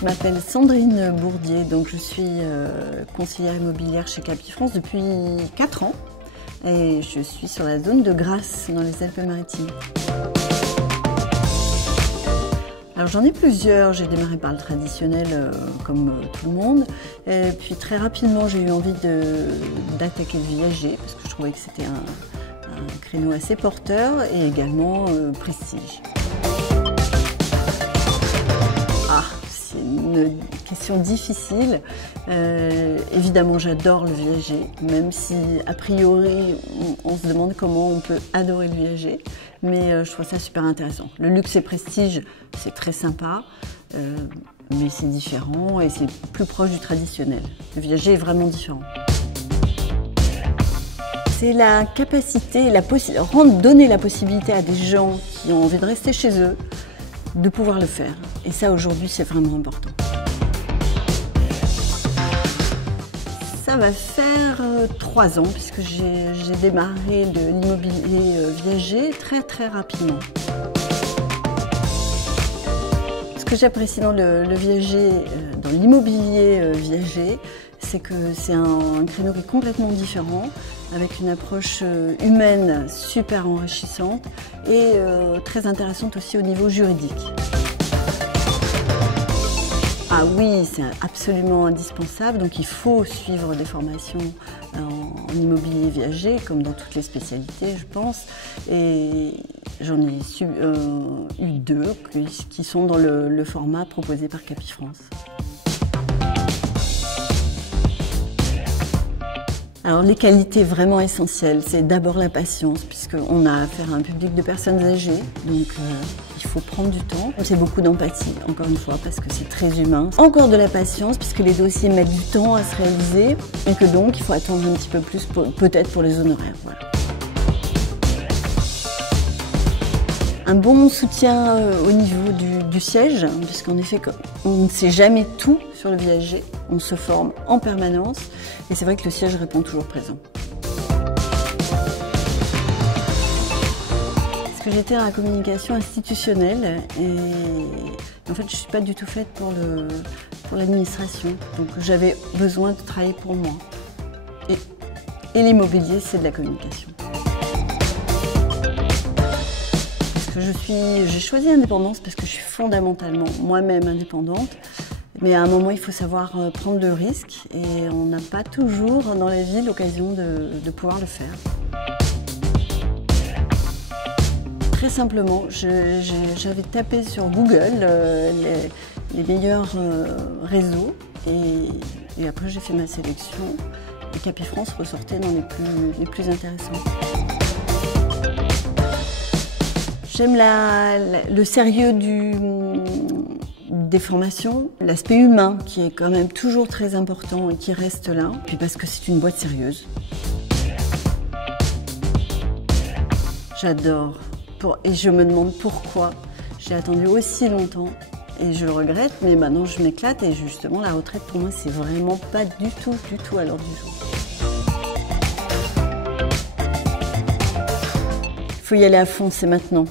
Je m'appelle Sandrine Bourdier, donc je suis conseillère immobilière chez Capifrance depuis 4 ans et je suis sur la zone de Grasse dans les Alpes-Maritimes. Alors j'en ai plusieurs, j'ai démarré par le traditionnel comme tout le monde et puis très rapidement j'ai eu envie d'attaquer le viager parce que je trouvais que c'était un créneau assez porteur et également prestige. C'est une question difficile. Évidemment, j'adore le viager, même si a priori, on se demande comment on peut adorer le viager. Mais je trouve ça super intéressant. Le luxe et prestige, c'est très sympa, mais c'est différent et c'est plus proche du traditionnel. Le viager est vraiment différent. C'est la capacité, donner la possibilité à des gens qui ont envie de rester chez eux, de pouvoir le faire. Et ça, aujourd'hui, c'est vraiment important. Ça va faire 3 ans, puisque j'ai démarré de l'immobilier viager très rapidement. Ce que j'apprécie dans le viager, dans l'immobilier viager, c'est que c'est un créneau qui est complètement différent, avec une approche humaine super enrichissante et très intéressante aussi au niveau juridique. Ah oui, c'est absolument indispensable, donc il faut suivre des formations en immobilier viager, comme dans toutes les spécialités, je pense. Et j'en ai eu 2 qui sont dans le format proposé par Capifrance. Alors les qualités vraiment essentielles, c'est d'abord la patience, puisqu'on a affaire à un public de personnes âgées, donc il faut prendre du temps. C'est beaucoup d'empathie, encore une fois, parce que c'est très humain. Encore de la patience, puisque les dossiers mettent du temps à se réaliser, et que donc il faut attendre un petit peu plus, peut-être pour les honoraires. Voilà. Un bon soutien au niveau du siège, puisqu'en effet, on ne sait jamais tout sur le viager, on se forme en permanence, et c'est vrai que le siège répond toujours présent. Parce que j'étais dans la communication institutionnelle, et en fait, je ne suis pas du tout faite pour l'administration, donc j'avais besoin de travailler pour moi. Et l'immobilier, c'est de la communication. J'ai choisi l'indépendance parce que je suis fondamentalement moi-même indépendante, mais à un moment il faut savoir prendre de risques et on n'a pas toujours dans la vie l'occasion de pouvoir le faire. Très simplement, j'avais tapé sur Google les meilleurs réseaux et après j'ai fait ma sélection et Capifrance ressortait dans les plus intéressants. J'aime le sérieux des formations, l'aspect humain qui est quand même toujours très important et qui reste là, puis parce que c'est une boîte sérieuse. J'adore, et je me demande pourquoi j'ai attendu aussi longtemps et je le regrette, mais maintenant je m'éclate et justement la retraite pour moi c'est vraiment pas du tout à l'ordre du jour. Il faut y aller à fond, c'est maintenant.